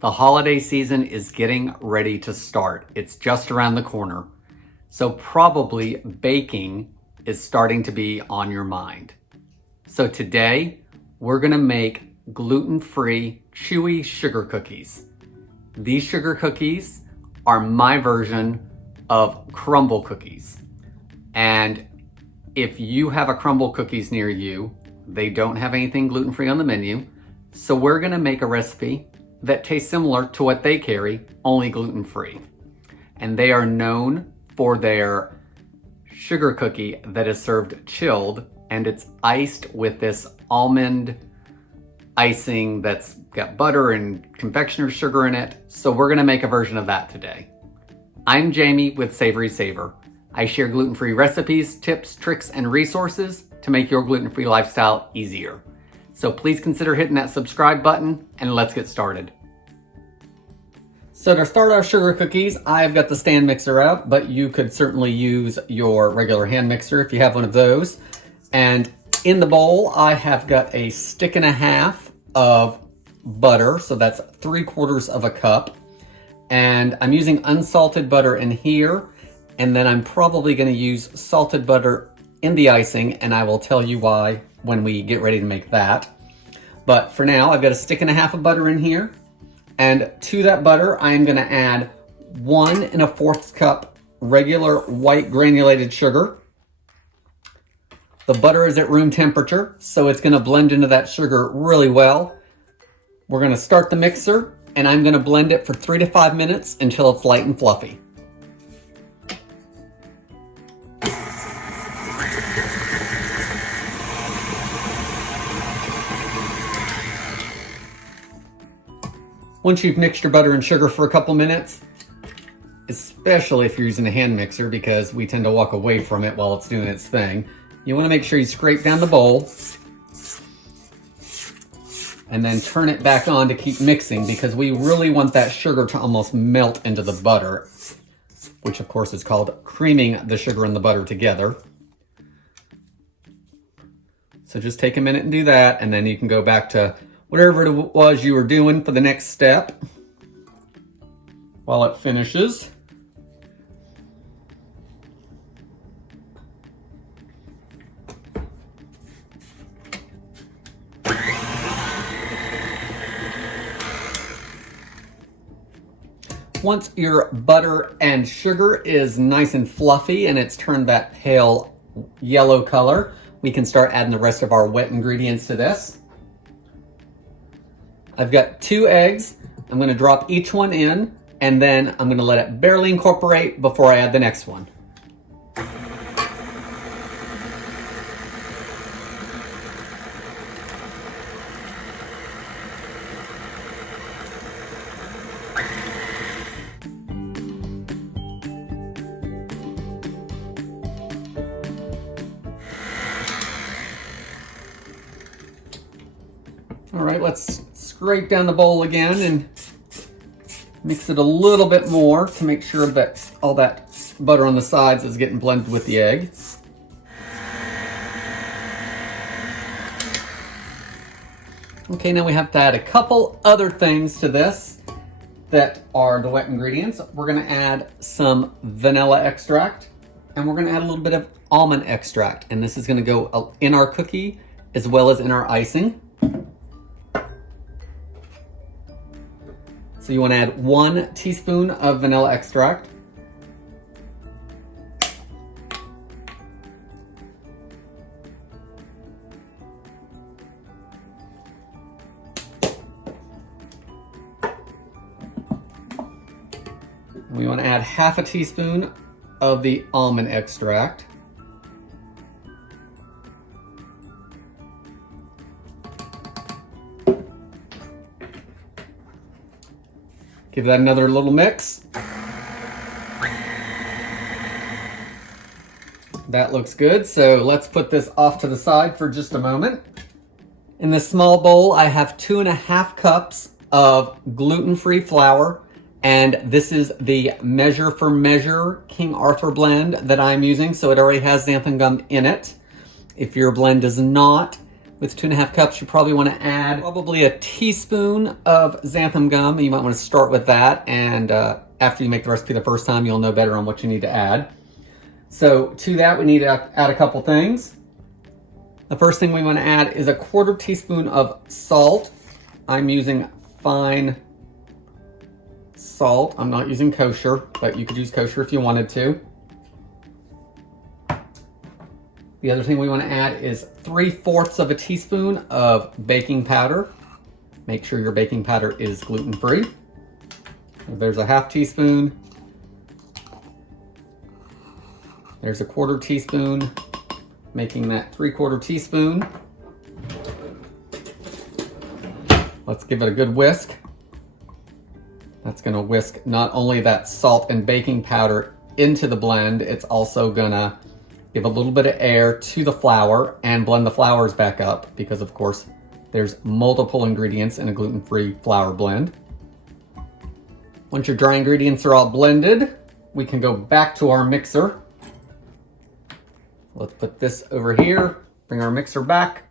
The holiday season is getting ready to start. It's just around the corner. So probably baking is starting to be on your mind. So today, we're gonna make gluten-free chewy sugar cookies. These sugar cookies are my version of Crumbl Cookies. And if you have a Crumbl Cookies near you, they don't have anything gluten-free on the menu. So we're gonna make a recipe that tastes similar to what they carry, only gluten-free. And they are known for their sugar cookie that is served chilled, and it's iced with this almond icing that's got butter and confectioner's sugar in it. So we're gonna make a version of that today. I'm Jamie with SavorySaver. I share gluten-free recipes, tips, tricks, and resources to make your gluten-free lifestyle easier. So please consider hitting that subscribe button and let's get started. So to start our sugar cookies, I've got the stand mixer out, but you could certainly use your regular hand mixer if you have one of those. And in the bowl, I have got a stick and a half of butter. So that's 3/4 of a cup. And I'm using unsalted butter in here. And then I'm probably gonna use salted butter in the icing, and I will tell you why when we get ready to make that. But for now, I've got a stick and a half of butter in here. And to that butter, I'm gonna add 1 1/4 cup regular white granulated sugar. The butter is at room temperature, so it's gonna blend into that sugar really well. We're gonna start the mixer, and I'm gonna blend it for 3 to 5 minutes until it's light and fluffy. Once you've mixed your butter and sugar for a couple minutes, especially if you're using a hand mixer because we tend to walk away from it while it's doing its thing, you want to make sure you scrape down the bowl and then turn it back on to keep mixing, because we really want that sugar to almost melt into the butter, which of course is called creaming the sugar and the butter together. So just take a minute and do that, and then you can go back to whatever it was you were doing for the next step while it finishes. Once your butter and sugar is nice and fluffy and it's turned that pale yellow color, we can start adding the rest of our wet ingredients to this. I've got 2 eggs. I'm gonna drop each one in, and then I'm gonna let it barely incorporate before I add the next one. All right, let's scrape down the bowl again and mix it a little bit more to make sure that all that butter on the sides is getting blended with the egg. Okay, now we have to add a couple other things to this that are the wet ingredients. We're gonna add some vanilla extract, and we're gonna add a little bit of almond extract, and this is gonna go in our cookie as well as in our icing. So you want to add 1 teaspoon of vanilla extract. We want to add 1/2 teaspoon of the almond extract. Give that another little mix. That looks good, so let's put this off to the side for just a moment. In this small bowl, I have 2.5 cups of gluten-free flour, and this is the Measure for Measure King Arthur blend that I'm using, so it already has xanthan gum in it. If your blend does not, With 2.5 cups, you probably want to add probably a teaspoon of xanthan gum. You might want to start with that, and after you make the recipe the first time, you'll know better on what you need to add. So to that, we need to add a couple things. The first thing we want to add is a 1/4 teaspoon of salt. I'm using fine salt. I'm not using kosher, but you could use kosher if you wanted to. The other thing we want to add is 3/4 of a teaspoon of baking powder. Make sure your baking powder is gluten-free. There's a 1/2 teaspoon. There's a 1/4 teaspoon, making that 3/4 teaspoon. Let's give it a good whisk. That's gonna whisk not only that salt and baking powder into the blend, it's also gonna give a little bit of air to the flour and blend the flours back up because of course there's multiple ingredients in a gluten-free flour blend. Once your dry ingredients are all blended, we can go back to our mixer. Let's put this over here, bring our mixer back.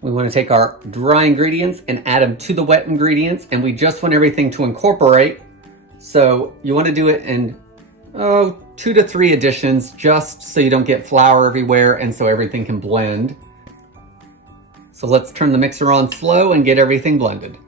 We want to take our dry ingredients and add them to the wet ingredients, and we just want everything to incorporate. So you want to do it in 2 to 3 additions, just so you don't get flour everywhere and so everything can blend. So let's turn the mixer on slow and get everything blended.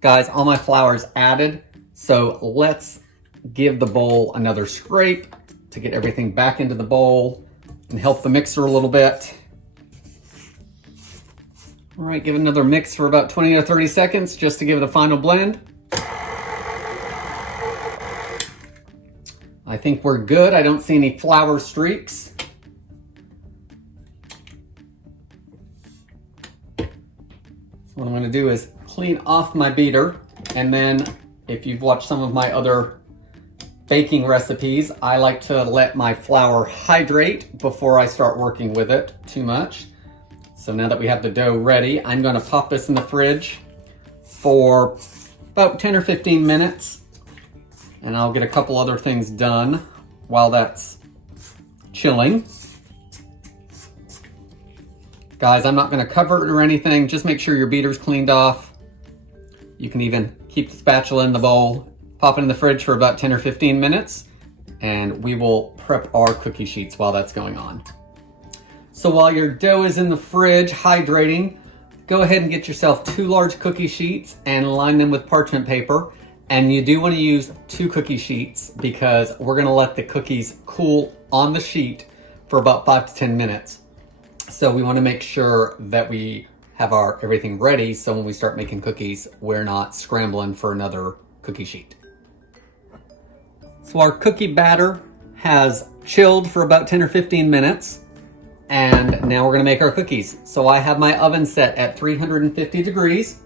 Guys, all my flour's added, so let's give the bowl another scrape to get everything back into the bowl and help the mixer a little bit. All right, give it another mix for about 20 to 30 seconds just to give it a final blend. I think we're good. I don't see any flour streaks. So what I'm gonna do is clean off my beater, and then if you've watched some of my other baking recipes, I like to let my flour hydrate before I start working with it too much. So now that we have the dough ready, I'm gonna pop this in the fridge for about 10 or 15 minutes, and I'll get a couple other things done while that's chilling. Guys, I'm not gonna cover it or anything, just make sure your beater's cleaned off. You can even keep the spatula in the bowl, pop it in the fridge for about 10 or 15 minutes, and we will prep our cookie sheets while that's going on. So while your dough is in the fridge hydrating, go ahead and get yourself 2 large cookie sheets and line them with parchment paper. And you do want to use 2 cookie sheets because we're going to let the cookies cool on the sheet for about 5 to 10 minutes. So we want to make sure that we have our everything ready, so when we start making cookies, we're not scrambling for another cookie sheet. So our cookie batter has chilled for about 10 or 15 minutes, and now we're gonna make our cookies. So I have my oven set at 350 degrees,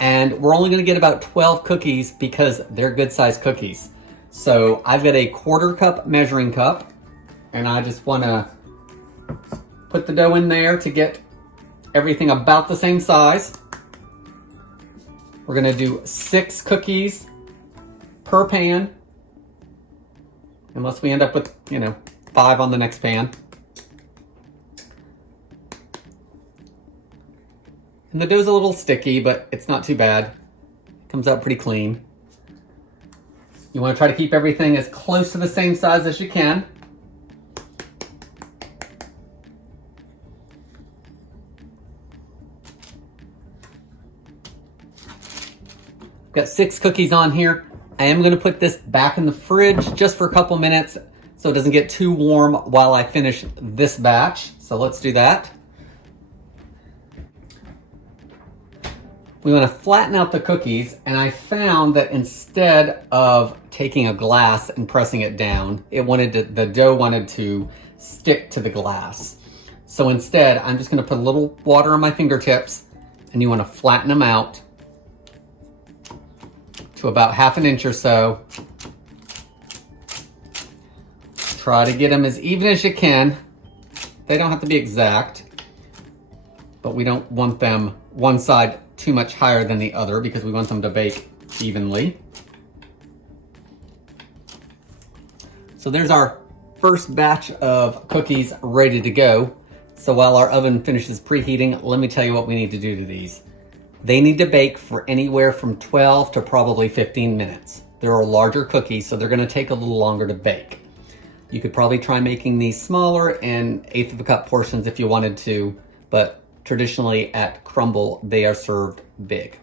and we're only gonna get about 12 cookies because they're good sized cookies. So I've got a 1/4 cup measuring cup, and I just wanna put the dough in there to get everything about the same size. We're gonna do 6 cookies per pan, unless we end up with, 5 on the next pan. And the dough's a little sticky, but it's not too bad. It comes out pretty clean. You wanna try to keep everything as close to the same size as you can. Got 6 cookies on here. I am gonna put this back in the fridge just for a couple minutes so it doesn't get too warm while I finish this batch. So let's do that. We wanna flatten out the cookies, and I found that instead of taking a glass and pressing it down, the dough wanted to stick to the glass. So instead, I'm just gonna put a little water on my fingertips, and you wanna flatten them out to about 1/2 inch or so. Try to get them as even as you can. They don't have to be exact, but we don't want them one side too much higher than the other because we want them to bake evenly. So there's our first batch of cookies ready to go. So while our oven finishes preheating, let me tell you what we need to do to these. They need to bake for anywhere from 12 to probably 15 minutes. They're larger cookies, so they're gonna take a little longer to bake. You could probably try making these smaller in 1/8 of a cup portions if you wanted to, but traditionally at Crumbl, they are served big.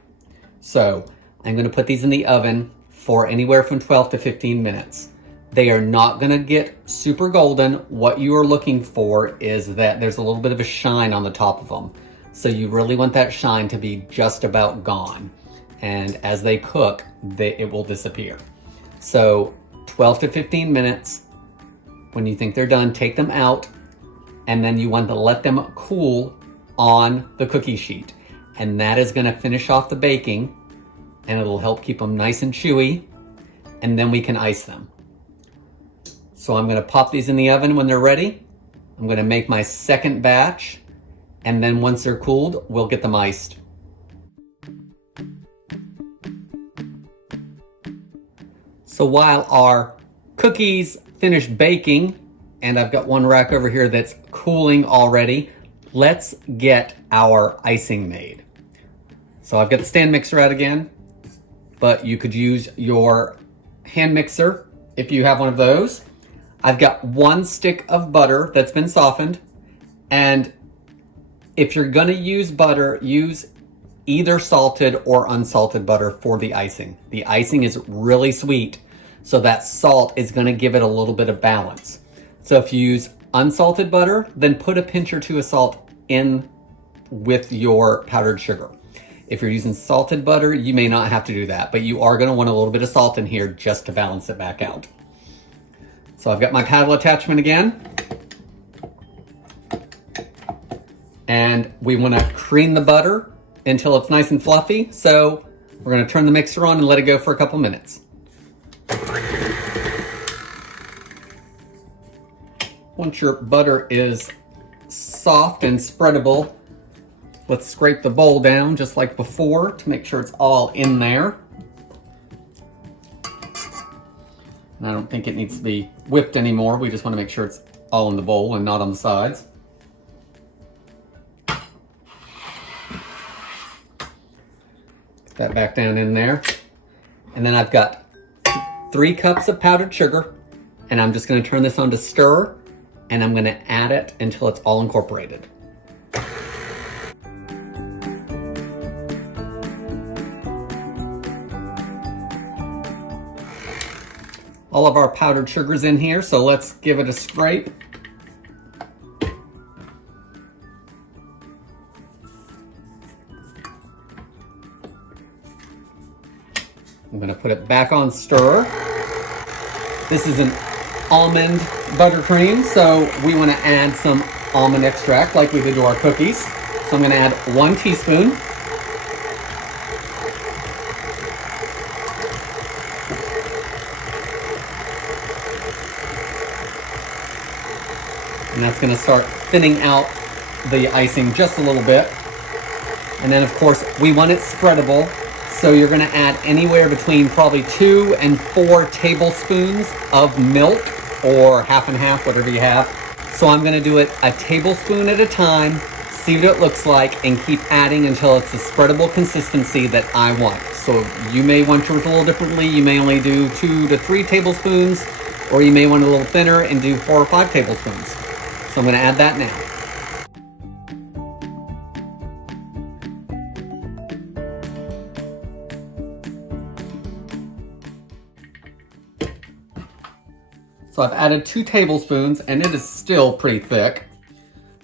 So I'm gonna put these in the oven for anywhere from 12 to 15 minutes. They are not gonna get super golden. What you are looking for is that there's a little bit of a shine on the top of them. So you really want that shine to be just about gone. And as they cook, it will disappear. So 12 to 15 minutes. When you think they're done, take them out, and then you want to let them cool on the cookie sheet. And that is gonna finish off the baking, and it'll help keep them nice and chewy, and then we can ice them. So I'm gonna pop these in the oven when they're ready. I'm gonna make my second batch, and then once they're cooled, we'll get them iced. So while our cookies finish baking, and I've got one rack over here that's cooling already, let's get our icing made. So I've got the stand mixer out again, but you could use your hand mixer if you have one of those. I've got 1 stick of butter that's been softened, and if you're gonna use butter, use either salted or unsalted butter for the icing. The icing is really sweet, so that salt is gonna give it a little bit of balance. So if you use unsalted butter, then put a pinch or 2 of salt in with your powdered sugar. If you're using salted butter, you may not have to do that, but you are gonna want a little bit of salt in here just to balance it back out. So I've got my paddle attachment again. And we wanna cream the butter until it's nice and fluffy. So we're gonna turn the mixer on and let it go for a couple minutes. Once your butter is soft and spreadable, let's scrape the bowl down just like before to make sure it's all in there. And I don't think it needs to be whipped anymore. We just want to make sure it's all in the bowl and not on the sides. Get that back down in there. And then I've got 3 cups of powdered sugar, and I'm just going to turn this on to stir, and I'm going to add it until it's all incorporated. All of our powdered sugar's in here, so let's give it a scrape. I'm gonna put it back on stir. This is an almond buttercream, so we wanna add some almond extract like we did to our cookies. So I'm gonna add 1 teaspoon. And that's gonna start thinning out the icing just a little bit. And then of course, we want it spreadable. So you're gonna add anywhere between probably 2 and 4 tablespoons of milk, or half and half, whatever you have. So I'm gonna do it a tablespoon at a time, see what it looks like, and keep adding until it's the spreadable consistency that I want. So you may want yours a little differently. You may only do 2 to 3 tablespoons, or you may want it a little thinner and do 4 or 5 tablespoons. So I'm gonna add that now. So I've added 2 tablespoons, and it is still pretty thick.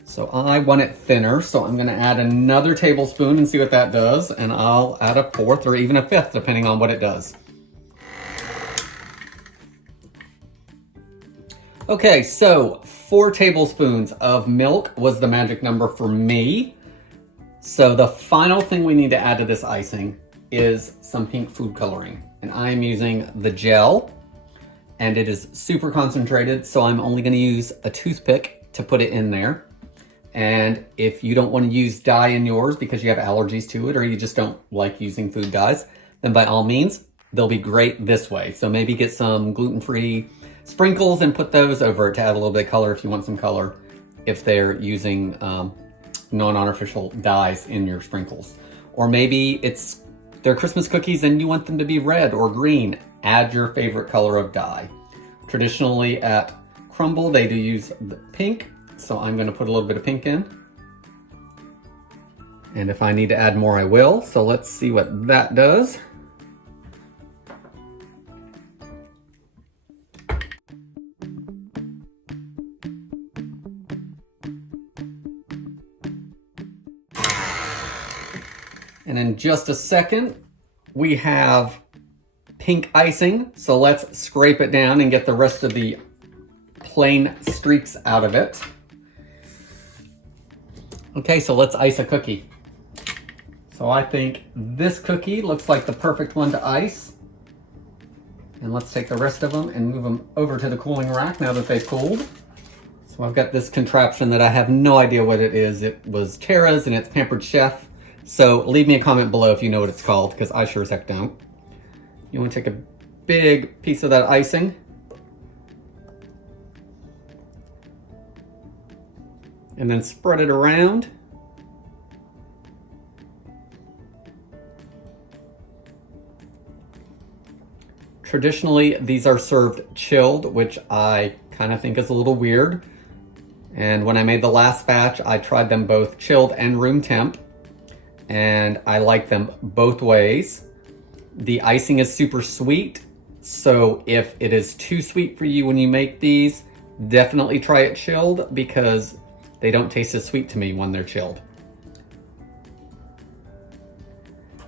So I want it thinner, so I'm gonna add another tablespoon and see what that does, and I'll add a 4th or even a 5th, depending on what it does. Okay, so 4 tablespoons of milk was the magic number for me. So the final thing we need to add to this icing is some pink food coloring. and I am using the gel, and it is super concentrated, so I'm only gonna use a toothpick to put it in there. And if you don't want to use dye in yours because you have allergies to it, or you just don't like using food dyes, then by all means, they'll be great this way. So maybe get some gluten-free sprinkles and put those over it to add a little bit of color if you want some color, if they're using non-artificial dyes in your sprinkles. Or maybe they're Christmas cookies and you want them to be red or green. Add your favorite color of dye. Traditionally at Crumbl, they do use the pink, so I'm gonna put a little bit of pink in. And if I need to add more, I will. So let's see what that does. And in just a second, we have pink icing. So let's scrape it down and get the rest of the plain streaks out of it. Okay, so let's ice a cookie. So I think this cookie looks like the perfect one to ice. And let's take the rest of them and move them over to the cooling rack now that they've cooled. So I've got this contraption that I have no idea what it is. It was Tara's and it's Pampered Chef. So leave me a comment below if you know what it's called, because I sure as heck don't. You want to take a big piece of that icing. And then spread it around. Traditionally, these are served chilled, which I kind of think is a little weird. And when I made the last batch, I tried them both chilled and room temp, and I like them both ways. The icing is super sweet, so if it is too sweet for you when you make these, definitely try it chilled, because they don't taste as sweet to me when they're chilled.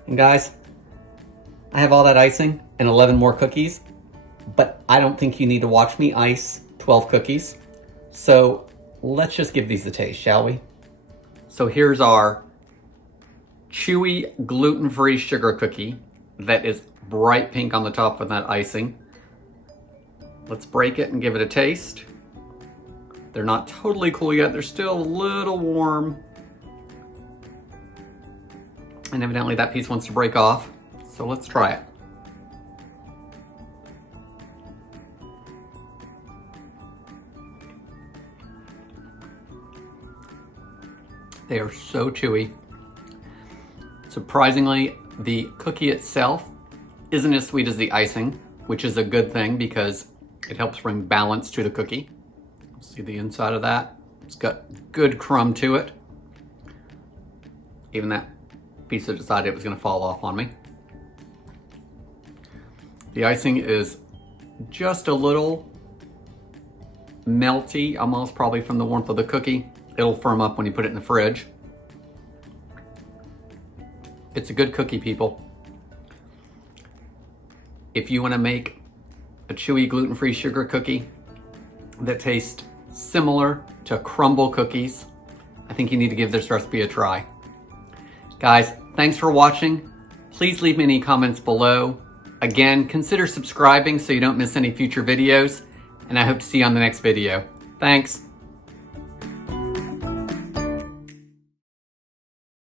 And guys, I have all that icing and 11 more cookies, but I don't think you need to watch me ice 12 cookies. So let's just give these a taste, shall we? So here's our chewy gluten-free sugar cookie that is bright pink on the top with that icing. Let's break it and give it a taste. They're not totally cool yet. They're still a little warm. And evidently that piece wants to break off. So let's try it. They are so chewy. Surprisingly, the cookie itself isn't as sweet as the icing, which is a good thing because it helps bring balance to the cookie. See the inside of that? It's got good crumb to it. Even that piece that decided it was gonna fall off on me. The icing is just a little melty, almost probably from the warmth of the cookie. It'll firm up when you put it in the fridge. It's a good cookie, people. If you wanna make a chewy gluten-free sugar cookie that tastes similar to Crumbl Cookies, I think you need to give this recipe a try. Guys, thanks for watching. Please leave me any comments below. Again, consider subscribing so you don't miss any future videos, and I hope to see you on the next video. Thanks.